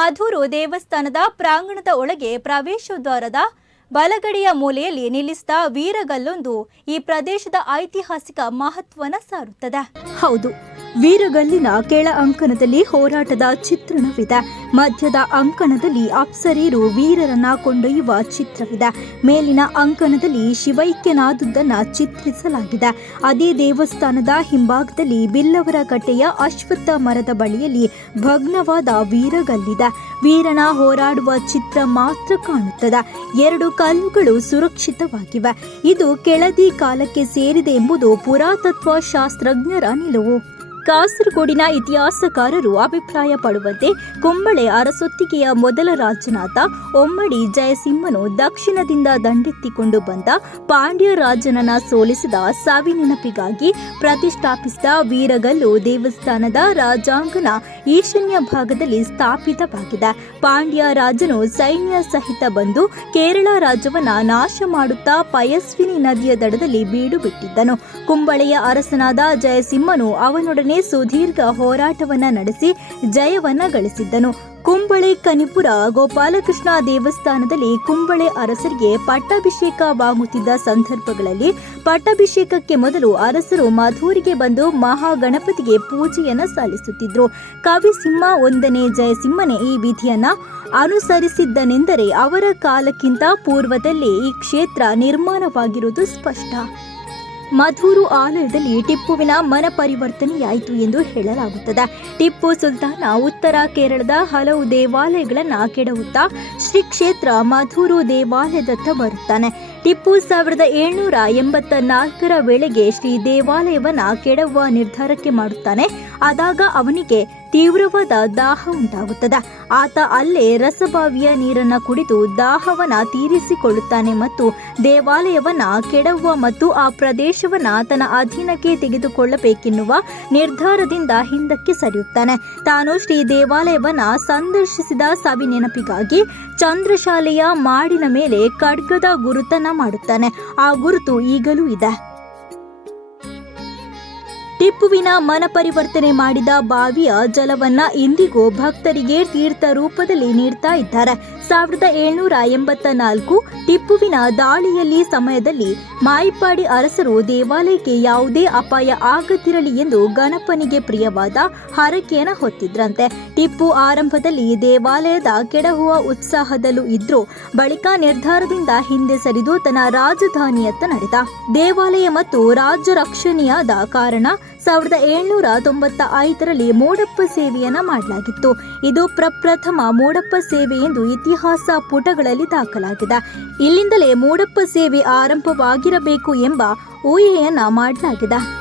ಮಧುರು ದೇವಸ್ಥಾನದ ಪ್ರಾಂಗಣದ ಒಳಗೆ ಪ್ರವೇಶದ್ವಾರದ ಬಲಗಡೆಯ ಮೂಲೆಯಲ್ಲಿ ನಿಲ್ಲಿಸಿದ ವೀರಗಲ್ಲೊಂದು ಈ ಪ್ರದೇಶದ ಐತಿಹಾಸಿಕ ಮಹತ್ವನ ಸಾರುತ್ತದೆ. ಹೌದು. ವೀರಗಲ್ಲಿನ ಕೆಳ ಅಂಕಣದಲ್ಲಿ ಹೋರಾಟದ ಚಿತ್ರಣವಿದೆ. ಮಧ್ಯದ ಅಂಕಣದಲ್ಲಿ ಅಪ್ಸರೇರು ವೀರರನ್ನ ಕೊಂಡೊಯ್ಯುವ ಚಿತ್ರವಿದೆ. ಮೇಲಿನ ಅಂಕಣದಲ್ಲಿ ಶಿವೈಕ್ಯನಾದುದನ್ನ ಚಿತ್ರಿಸಲಾಗಿದೆ. ಅದೇ ದೇವಸ್ಥಾನದ ಹಿಂಭಾಗದಲ್ಲಿ ಬಿಲ್ಲವರ ಕಟ್ಟೆಯ ಅಶ್ವತ್ಥ ಮರದ ಬಳಿಯಲ್ಲಿ ಭಗ್ನವಾದ ವೀರಗಲ್ಲಿದೆ. ವೀರನ ಹೋರಾಡುವ ಚಿತ್ರ ಮಾತ್ರ ಕಾಣುತ್ತದೆ. ಎರಡು ಕಲ್ಲುಗಳು ಸುರಕ್ಷಿತವಾಗಿವೆ. ಇದು ಕೆಳದಿ ಕಾಲಕ್ಕೆ ಸೇರಿದೆ ಎಂಬುದು ಪುರಾತತ್ವ ಶಾಸ್ತ್ರಜ್ಞರ ನಿಲುವು. ಕಾಸರಗೋಡಿನ ಇತಿಹಾಸಕಾರರು ಅಭಿಪ್ರಾಯ ಪಡುವಂತೆ ಕುಂಬಳೆ ಅರಸೊತ್ತಿಗೆಯ ಮೊದಲ ರಾಜನಾದ ಒಮ್ಮಡಿ ಜಯಸಿಂಹನು ದಕ್ಷಿಣದಿಂದ ದಂಡೆತ್ತಿಕೊಂಡು ಬಂದ ಪಾಂಡ್ಯ ರಾಜನನ ಸೋಲಿಸಿದ ಸಾವಿನೆನಪಿಗಾಗಿ ಪ್ರತಿಷ್ಠಾಪಿಸಿದ ವೀರಗಲ್ಲು ದೇವಸ್ಥಾನದ ರಾಜಾಂಗನ ಈಶಾನ್ಯ ಭಾಗದಲ್ಲಿ ಸ್ಥಾಪಿತವಾಗಿದೆ. ಪಾಂಡ್ಯ ರಾಜನು ಸೈನ್ಯ ಸಹಿತ ಬಂದು ಕೇರಳ ರಾಜ್ಯವನ್ನ ನಾಶ ಮಾಡುತ್ತಾ ಪಯಸ್ವಿನಿ ನದಿಯ ದಡದಲ್ಲಿ ಬೀಡು ಬಿಟ್ಟಿದ್ದನು ಕುಂಬಳೆಯ ಅರಸನಾದ ಜಯಸಿಂಹನು ಅವನೊಡನೆ ಸುದೀರ್ಘ ಹೋರಾಟವನ್ನ ನಡೆಸಿ ಜಯವನ್ನ ಗಳಿಸಿದ್ದನು. ಕುಂಬಳೆ, ಕನಿಪುರ, ಗೋಪಾಲಕೃಷ್ಣ ದೇವಸ್ಥಾನದಲ್ಲಿ ಕುಂಬಳೆ ಅರಸರಿಗೆ ಪಟ್ಟಾಭಿಷೇಕವಾಗುತ್ತಿದ್ದ ಸಂದರ್ಭಗಳಲ್ಲಿ ಪಟ್ಟಾಭಿಷೇಕಕ್ಕೆ ಮೊದಲು ಅರಸರು ಮಧೂರಿಗೆ ಬಂದು ಮಹಾಗಣಪತಿಗೆ ಪೂಜೆಯನ್ನು ಸಲ್ಲಿಸುತ್ತಿದ್ದರು ಕವಿಸಿಂಹ ಒಂದನೇ ಜಯಸಿಂಹನೇ ಈ ವಿಧಿಯನ್ನ ಅನುಸರಿಸಿದ್ದನೆಂದರೆ ಅವರ ಕಾಲಕ್ಕಿಂತ ಪೂರ್ವದಲ್ಲಿ ಈ ಕ್ಷೇತ್ರ ನಿರ್ಮಾಣವಾಗಿರುವುದು ಸ್ಪಷ್ಟ. ಮಧೂರು ಆಲಯದಲ್ಲಿ ಟಿಪ್ಪುವಿನ ಮನ ಪರಿವರ್ತನೆಯಾಯಿತು ಎಂದು ಹೇಳಲಾಗುತ್ತದೆ. ಟಿಪ್ಪು ಸುಲ್ತಾನ ಉತ್ತರ ಕೇರಳದ ಹಲವು ದೇವಾಲಯಗಳನ್ನು ಕೆಡವುತ್ತಾ ಶ್ರೀ ಕ್ಷೇತ್ರ ಮಧೂರು ದೇವಾಲಯದತ್ತ ಬರುತ್ತಾನೆ. ಟಿಪ್ಪು ಸಾವಿರದ ಏಳ್ನೂರ ಎಂಬತ್ತ ನಾಲ್ಕರ ವೇಳೆಗೆ ಶ್ರೀ ದೇವಾಲಯವನ್ನು ಕೆಡವುವ ನಿರ್ಧಾರಕ್ಕೆ ಮಾಡುತ್ತಾನೆ. ಆದಾಗ ಅವನಿಗೆ ತೀವ್ರವಾದ ದಾಹ ಉಂಟಾಗುತ್ತದೆ. ಆತ ಅಲ್ಲೇ ರಸಬಾವಿಯ ನೀರನ್ನ ಕುಡಿದು ದಾಹವನ್ನ ತೀರಿಸಿಕೊಳ್ಳುತ್ತಾನೆ ಮತ್ತು ದೇವಾಲಯವನ್ನ ಕೆಡವುವ ಮತ್ತು ಆ ಪ್ರದೇಶವನ್ನ ತನ್ನ ಅಧೀನಕ್ಕೆ ತೆಗೆದುಕೊಳ್ಳಬೇಕೆನ್ನುವ ನಿರ್ಧಾರದಿಂದ ಹಿಂದಕ್ಕೆ ಸರಿಯುತ್ತಾನೆ. ತಾನು ಶ್ರೀ ದೇವಾಲಯವನ್ನ ಸಂದರ್ಶಿಸಿದ ಸವಿ ನೆನಪಿಗಾಗಿ ಚಂದ್ರಶಾಲೆಯ ಮಾಡಿನ ಮೇಲೆ ಖಡ್ಗದ ಗುರುತನ್ನ ಮಾಡುತ್ತಾನೆ. ಆ ಗುರುತು ಈಗಲೂ ಇದೆ. ಟಿಪ್ಪುವಿನ ಮನ ಪರಿವರ್ತನೆ ಮಾಡಿದ ಬಾವಿಯ ಜಲವನ್ನ ಇಂದಿಗೂ ಭಕ್ತರಿಗೆ ತೀರ್ಥ ರೂಪದಲ್ಲಿ ನೀಡ್ತಾ ಇದ್ದಾರೆ. ಸಾವಿರದ ಏಳ್ನೂರ ಎಂಬತ್ತ ನಾಲ್ಕು ಟಿಪ್ಪುವಿನ ದಾಳಿಯಲ್ಲಿ ಸಮಯದಲ್ಲಿ ಮಾಯಿಪಾಡಿ ಅರಸರು ದೇವಾಲಯಕ್ಕೆ ಯಾವುದೇ ಅಪಾಯ ಆಗದಿರಲಿ ಎಂದು ಗಣಪನಿಗೆ ಪ್ರಿಯವಾದ ಹರಕೆಯನ್ನು ಹೊತ್ತಿದ್ರಂತೆ. ಟಿಪ್ಪು ಆರಂಭದಲ್ಲಿ ದೇವಾಲಯದ ಕೆಡಹುವ ಉತ್ಸಾಹದಲ್ಲೂ ಇದ್ರೂ ಬಳಿಕ ನಿರ್ಧಾರದಿಂದ ಹಿಂದೆ ಸರಿದು ತನ್ನ ರಾಜಧಾನಿಯತ್ತ ನಡೆದ. ದೇವಾಲಯ ಮತ್ತು ರಾಜ್ಯ ರಕ್ಷಣೆಯಾದ ಕಾರಣ ಸಾವಿರದ ಏಳ್ನೂರ ತೊಂಬತ್ತ ಐದರಲ್ಲಿ ಮೂಡಪ್ಪ ಸೇವೆಯನ್ನ ಮಾಡಲಾಗಿತ್ತು. ಇದು ಪ್ರಪ್ರಥಮ ಮೂಡಪ್ಪ ಸೇವೆ ಎಂದು ಇತಿಹಾಸ ಪುಟಗಳಲ್ಲಿ ದಾಖಲಾಗಿದೆ. ಇಲ್ಲಿಂದಲೇ ಮೂಡಪ್ಪ ಸೇವೆ ಆರಂಭವಾಗಿರಬೇಕು ಎಂಬ ಊಹೆಯನ್ನ ಮಾಡಲಾಗಿದೆ.